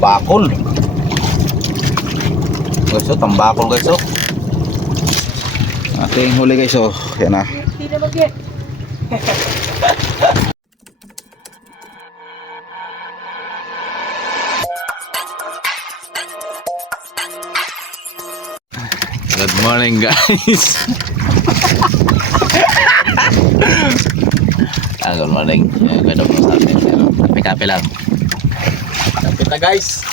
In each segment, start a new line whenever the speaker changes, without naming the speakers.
tambakol. Guys, oh, tambakol guys, oh. Ating huli guys, oh. Yan na.
Mag-get.
Good morning guys. ah, good morning. Good morning sa atin. Pero, Kape-kape lang.
Na guys.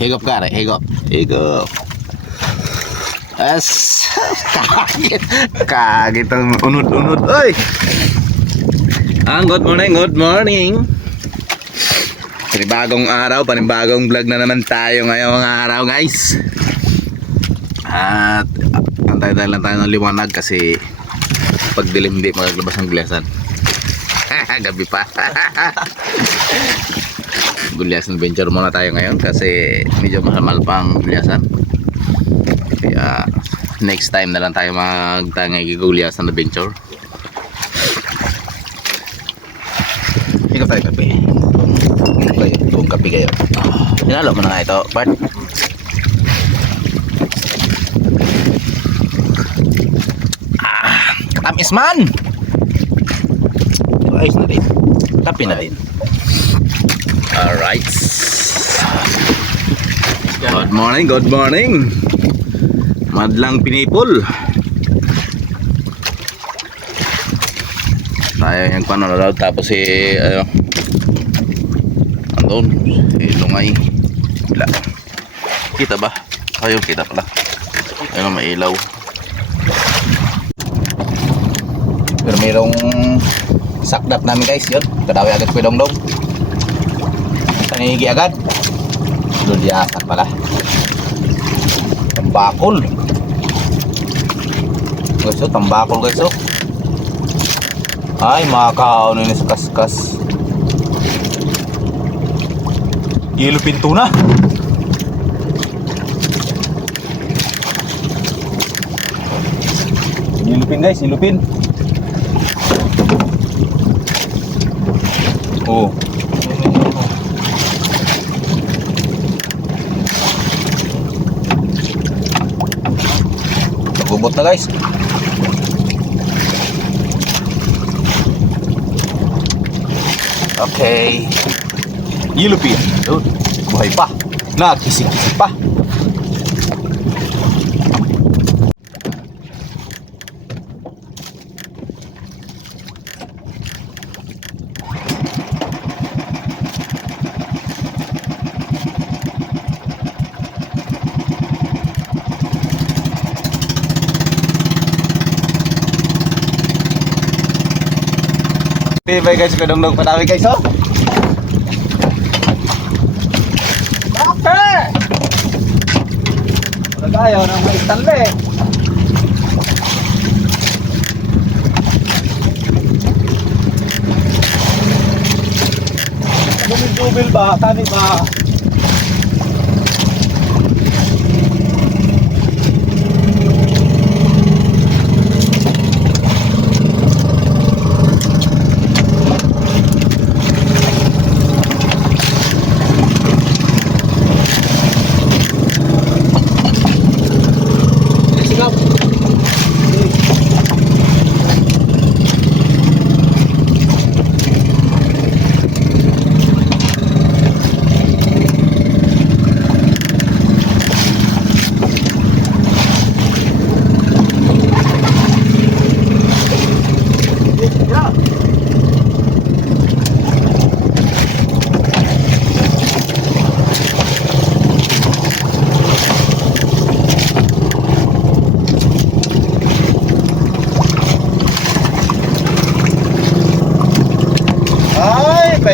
Higop ka rin, higop. Higop. As kagit. Kagit ang unod-unod. Oy! Ang good morning, good morning. Panibagong araw, panibagong vlog na naman tayo ngayong araw guys. At antay-antay lang tayo ng liwanag kasi pag dilim hindi magaglabas ng gulasan. Gabi pa. Gulyasan venture muna tayo ngayon kasi medyo mahal pang gulyasan. Kaya next time na lang tayo magtangay gulyasan na venture. Ikaw tayo kape. Okay, itong kape kayo. Hinalo mo na nga ito, part. Ah, katamis man! Ayos na rin. Kape na rin. Alright. Good morning, good morning. Madlang pinipol. Tayo yung panonood tapos si ano andun si Lungay. Wala. Kita ba? Ayun, kita pala. Ayun, may ilaw. Pero mayroong sakdap namin guys yun. Kadawi agad ko dong dong. Tanigi agad. Lulyasan pala. Tambakol. Guys, oh, tambakol guys, oh. Ay, makakaon ni sa kaskas. Yelo pinto na. Ilupin guys, ilupin. Oh. Gubot na guys. Okay. Ilupin. Yun. Buhay pa. Nakisik-kisik pa. Bye guys. Kadong-dong patawi guys, oh.
Bakit? Wala tayo ng may tanle. Dubil ba? Tani ba?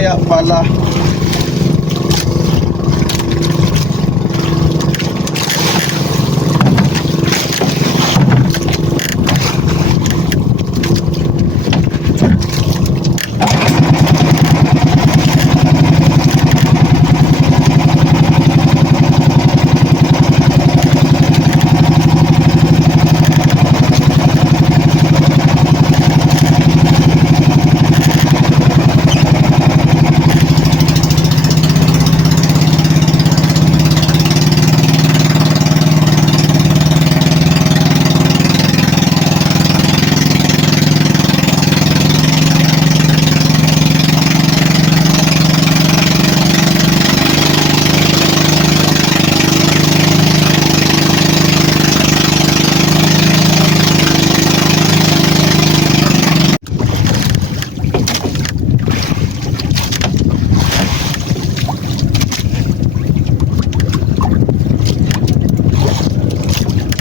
Kaya pala.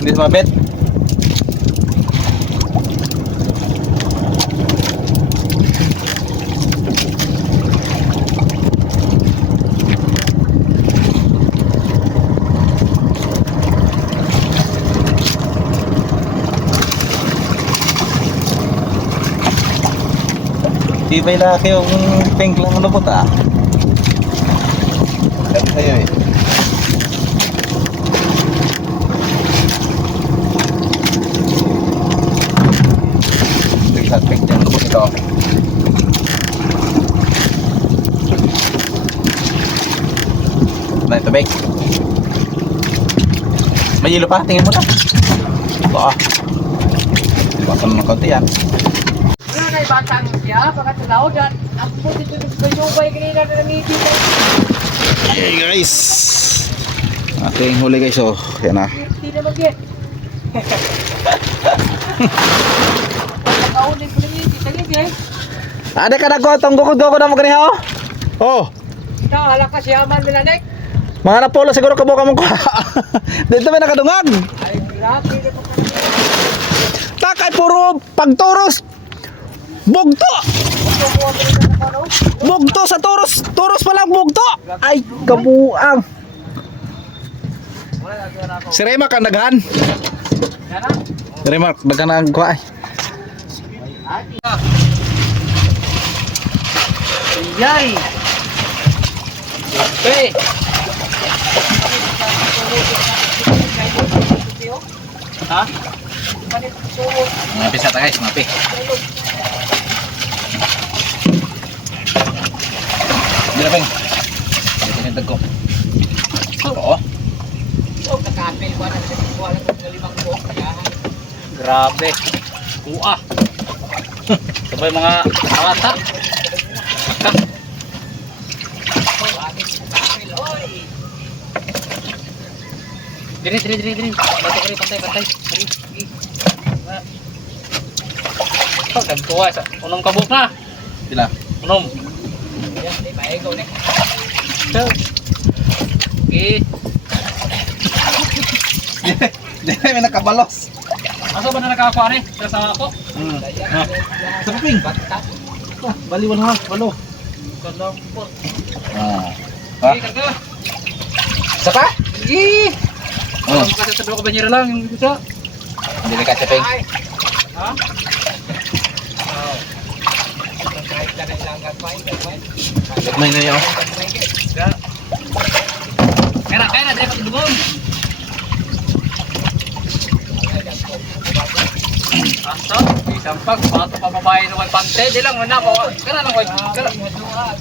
Bilis mabit. Tibay laki yung pink lang ano sa'yo eh. Pink sa pink yung lubot ito. Bek. May yelo pa, tingin mo na. Baka. Baka naman konti yan.
Wala na batang siya, baka sa laudan. Ako po dito sa Bayubay, kanina na nangiti ko.
Hey guys! Ating huli guys oh. Yan na.
Hindi na nangiti, tangiti eh.
Ada ka na ko, tong gukod gukod na mo ganiha oh. Oh,
Ito, hala ka siya man nila nek.
Mga napolo siguro kabo ka mo ko. Dito may nakadungag.
Ay, grabe
Takay puro pagturos. Bugto! Bugto sa turos. Turos pa lang bugto. Ay, kabuang. Si Rema kan daghan.
Yan
Si Rema daghan ang kuha. ay.
Yay! Ha?
Mapi sa guys, mapi. Dila peng. Dito yung tagko. Oo.
Oh, nakapil ba na sa wala ko ng limang
Grabe. Kuha. Sabay mga awata. Diri, diri, diri, diri. Pantay, diri, pantay, pantay. Diri, diri. Oh, nagkuha sa unong kabuk na.
Sila.
Unom.
Yan, di ba ego nek.
So. Okay.
Dili may nakabalos.
Asa ba na nakakuha ni? Sa sama ako?
Hmm. Sa ping. Bali wala walo.
Kanang po.
Ah. Ha?
Okay, karga.
Saka?
Sige.
Oh,
Ano kasi sa dua ka banyera lang yung isa?
hindi ka sa ping.
Ha?
Kahit na lang
na yun.
Ya. Kaya kaya na dahil patulungon. Asa, isampag, pato pa babae ng may pante, di lang na ako. Kana nang may kana.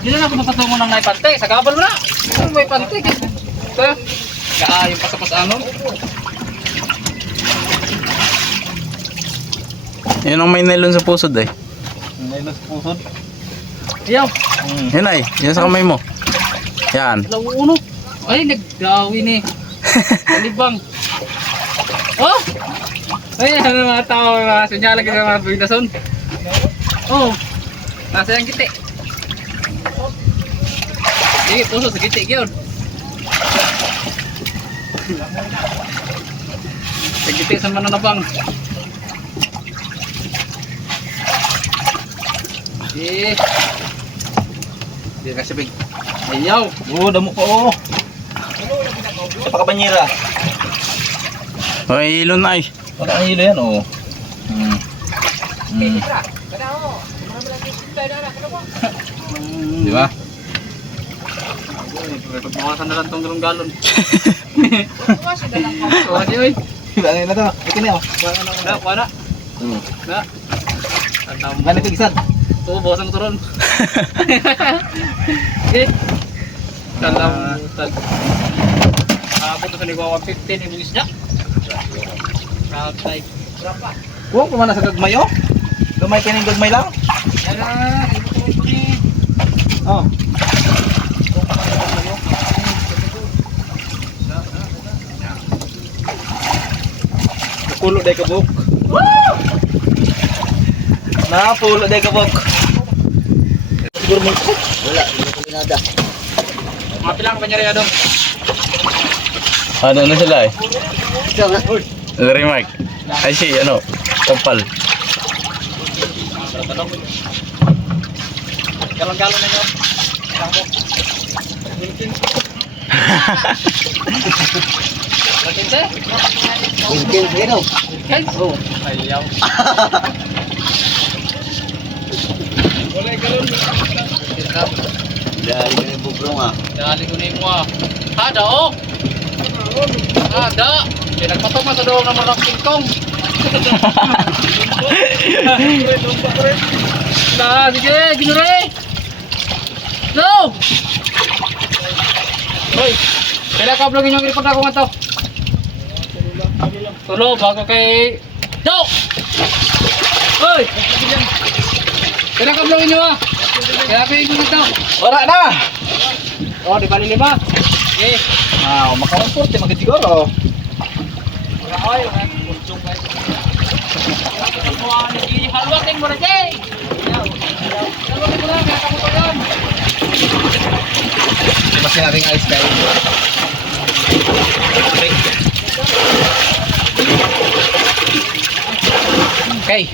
Di lang ako mapatungo ng may pante, sa kabal mo na. May pante kay. Kaya kaayo pa sa pasanon.
Yun ang may nylon sa pusod eh.
Nailos pusod. Iyaw,
Yun ay, yun sa kamay mo. Yan.
launo. Ay, nagdawi ni. Kalibang. Oh! Ay, ano mga tao, mga sunyala ka mga bigdason. Oh, nasa yung kiti. Sige, puso sa kiti, yun. Sa kiti, sa mananabang. Eh,
Hindi ka sa ping.
ayaw.
Oo, damo pa oo. Sa pakabanyera. Ay, ilon ay. Wala ang ilo yan, oo. Hmm. Hmm.
Kada ho. Mga tayo na kada mo.
Di ba?
Pagbawasan na lang galon.
Mga sila lang ko.
Wala oy.
Ano na to? Ito niya.
Na.
Hmm.
Na. Tanam.
Ganito isad.
Oo, bawasan ko to ron. Okay. Tanam. Tan. Abot na sa ligaw 150 ni Luis niya. Ratay.
Berapa?
Huwag pa man sa gagmay, oh. Gagmay ka ng gagmay lang.
Yan na.
Oh. Pulo day ka buk. Na pulo day ka buk. Siguro mo. Wala, hindi ko pinada.
Mga pilang ka Adong?
Ano na sila eh?
Remark. Ay si, ano, kapal.
Galon-galon na nyo. Lakin te?
Wilkin, sino?
Guys? Oh, ayaw. Wala galon.
Dahil ka yung bugrong ah.
Dali ko na yung mga. Ada oh. Ada. Pinagpatok na sa doon ng mga kingkong. Na, sige, ginure. No! Hoy, kailan ka vlogin yung report ako nga to? Tulo, bago kay... No! Hoy! Kailan ka vlogin nyo ah? Kaya pa yung to.
Wala na!
Oh, di bali lima. Okay.
Ah, makakumport, magit siguro.
Ay, kutsong guys. Halwatin mo na, Jay! Halwatin mo na, kaya kamu pa yun.
Mas nating ice kayo.
Okay.